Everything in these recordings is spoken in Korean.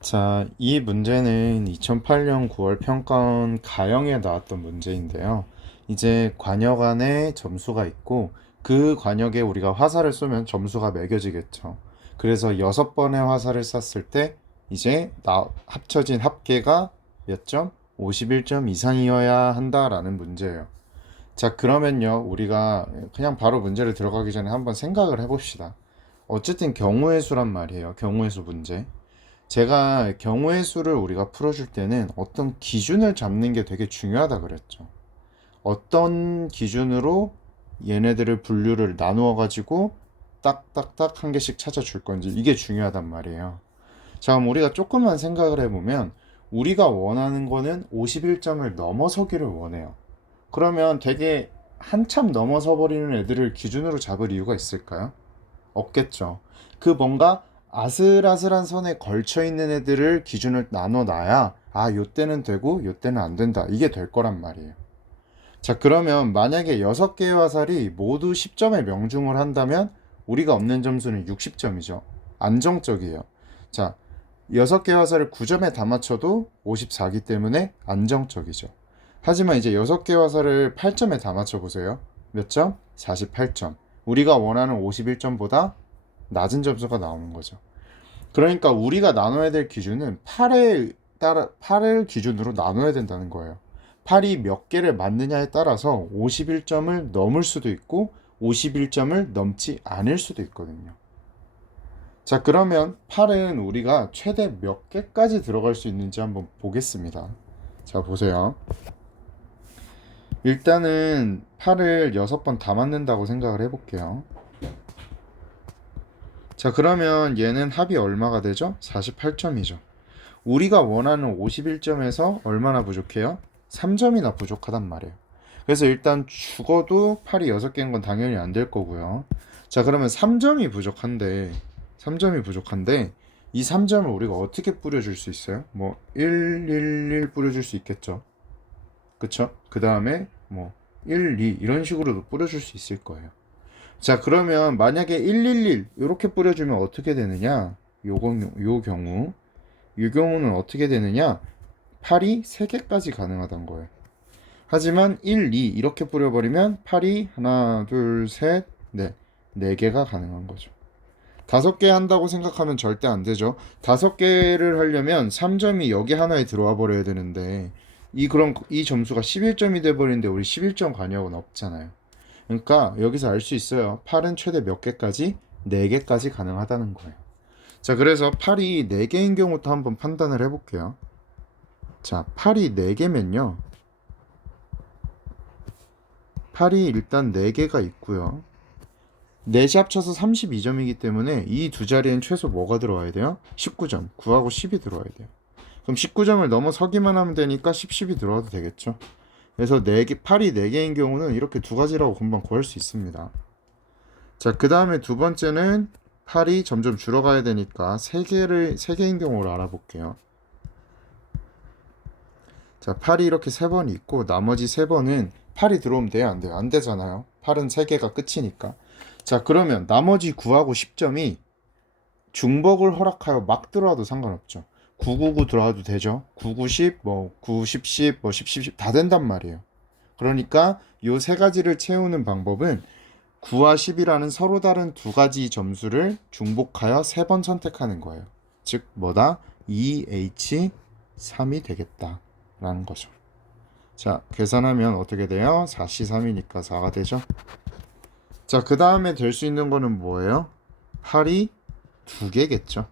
자, 이 문제는 2008년 9월 평가원 가형에 나왔던 문제인데요. 이제 관역 안에 점수가 있고 그 관역에 우리가 화살을 쏘면 점수가 매겨지겠죠. 그래서 여섯 번의 화살을 쐈을 때 이제 나, 합쳐진 합계가 몇 점? 51점 이상이어야 한다라는 문제예요. 자, 그러면요. 우리가 그냥 바로 문제를 들어가기 전에 한번 생각을 해 봅시다. 어쨌든 경우의 수란 말이에요. 경우의 수 문제. 제가 경우의 수를 우리가 풀어줄 때는 어떤 기준을 잡는 게 되게 중요하다 그랬죠. 어떤 기준으로 얘네들을 분류를 나누어 가지고 딱딱딱 한 개씩 찾아줄 건지 이게 중요하단 말이에요. 자, 그럼 우리가 조금만 생각을 해보면 우리가 원하는 거는 51점을 넘어서기를 원해요. 그러면 되게 한참 넘어서 버리는 애들을 기준으로 잡을 이유가 있을까요? 없겠죠. 그 뭔가 아슬아슬한 선에 걸쳐 있는 애들을 기준을 나눠 놔야 아, 요때는 되고 요때는 안 된다. 이게 될 거란 말이에요. 자, 그러면 만약에 6개의 화살이 모두 10점에 명중을 한다면 우리가 얻는 점수는 60점이죠. 안정적이에요. 자, 6개의 화살을 9점에 다 맞춰도 54기 때문에 안정적이죠. 하지만 이제 6개의 화살을 8점에 다 맞춰 보세요. 몇 점? 48점. 우리가 원하는 51점보다 낮은 점수가 나오는 거죠. 그러니까 우리가 나눠야 될 기준은 8에 따라 8을 기준으로 나눠야 된다는 거예요. 8이 몇 개를 맞느냐에 따라서 51점을 넘을 수도 있고 51점을 넘지 않을 수도 있거든요. 자, 그러면 8은 우리가 최대 몇 개까지 들어갈 수 있는지 한번 보겠습니다. 자, 보세요. 일단은 8을 6번 다 맞는다고 생각을 해볼게요. 자, 그러면 얘는 합이 얼마가 되죠? 48점이죠. 우리가 원하는 51점에서 얼마나 부족해요? 3점이나 부족하단 말이에요. 그래서 일단 죽어도 8이 6개인 건 당연히 안 될 거고요. 자, 그러면 3점이 부족한데, 3점이 부족한데, 이 3점을 우리가 어떻게 뿌려줄 수 있어요? 뭐, 1, 1, 1 뿌려줄 수 있겠죠. 그쵸? 그 다음에 뭐, 1, 2 이런 식으로도 뿌려줄 수 있을 거예요. 자, 그러면 만약에 111 이렇게 뿌려주면 어떻게 되느냐? 요건 요 경우 이 경우는 어떻게 되느냐? 8이 3개까지 가능하단 거예요. 하지만 1, 2 이렇게 뿌려버리면 8이 하나, 둘, 셋, 넷, 4개가 가능한 거죠. 다섯 개 한다고 생각하면 절대 안 되죠. 다섯 개를 하려면 3점이 여기 하나에 들어와 버려야 되는데 이 그런 이 점수가 11점이 돼 버리는데 우리 11점 관역은 없잖아요. 그러니까 여기서 알 수 있어요. 8은 최대 몇 개까지? 4개까지 가능하다는 거예요. 자, 그래서 8이 4개인 경우부터 한번 판단을 해볼게요. 자, 8이 4개면요. 8이 일단 4개가 있고요. 4시 합쳐서 32점이기 때문에 이 두 자리엔 최소 뭐가 들어와야 돼요? 19점. 9하고 10이 들어와야 돼요. 그럼 19점을 넘어서기만 하면 되니까 10, 10이 들어와도 되겠죠? 그래서 4개, 8이 4개인 경우는 이렇게 두 가지라고 금방 구할 수 있습니다. 자, 그 다음에 두 번째는 8이 점점 줄어가야 되니까 3개를, 3개인 경우를 알아볼게요. 자, 8이 이렇게 3번 있고 나머지 3번은 8이 들어오면 돼요? 안 돼요? 안 되잖아요. 8은 3개가 끝이니까. 자, 그러면 나머지 9하고 10점이 중복을 허락하여 막 들어와도 상관없죠. 999 들어와도 되죠. 990, 뭐 90, 10, 뭐 10, 10, 10 다 된단 말이에요. 그러니까 요 세 가지를 채우는 방법은 9와 10이라는 서로 다른 두 가지 점수를 중복하여 세 번 선택하는 거예요. 즉 뭐다? 2H3이 되겠다라는 거죠. 자, 계산하면 어떻게 돼요? 4C3이니까 4가 되죠. 자, 그 다음에 될 수 있는 거는 뭐예요? 8이 두 개겠죠.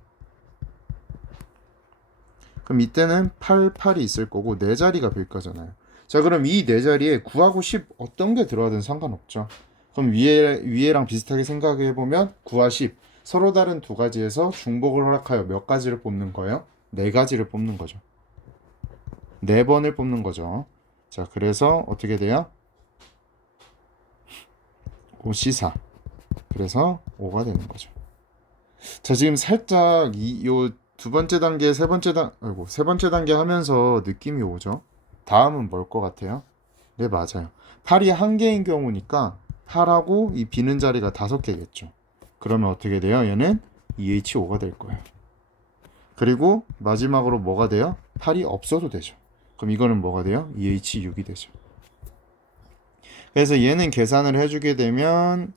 그럼 이때는 8, 8이 있을 거고 네 자리가 빌 거잖아요. 자, 그럼 이 네 자리에 9하고 10 어떤 게 들어가든 상관없죠. 그럼 위에 위에랑 비슷하게 생각해 보면 9와 10 서로 다른 두 가지에서 중복을 허락하여 몇 가지를 뽑는 거예요? 네 가지를 뽑는 거죠. 네 번을 뽑는 거죠. 자, 그래서 어떻게 돼요? 5C4. 그래서 5가 되는 거죠. 자, 지금 살짝 이요 두 번째 단계, 세 번째 단, 아이고, 세 번째 단계 하면서 느낌이 오죠. 다음은 뭘 것 같아요? 네, 맞아요. 8이 한 개인 경우니까 8하고 이 비는 자리가 다섯 개겠죠. 그러면 어떻게 돼요? 얘는 2H5가 될 거예요. 그리고 마지막으로 뭐가 돼요? 8이 없어도 되죠. 그럼 이거는 뭐가 돼요? 2H6이 되죠. 그래서 얘는 계산을 해주게 되면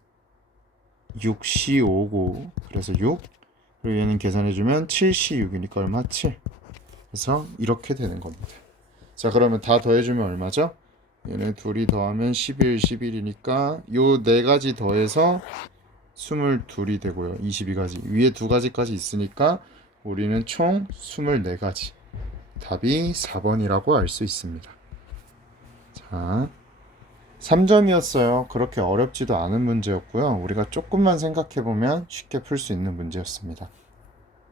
6C5고 그래서 6 그리고 얘는 계산해주면 7C6이니까 얼마? 7 그래서 이렇게 되는 겁니다. 자 그러면 다 더해주면 얼마죠? 얘네 둘이 더하면 11, 11이니까 요 네 가지 더해서 22이 되고요. 22가지. 위에 두 가지까지 있으니까 우리는 총 24가지. 답이 4번이라고 알 수 있습니다. 자, 3점이었어요. 그렇게 어렵지도 않은 문제였고요. 우리가 조금만 생각해 보면 쉽게 풀 수 있는 문제였습니다.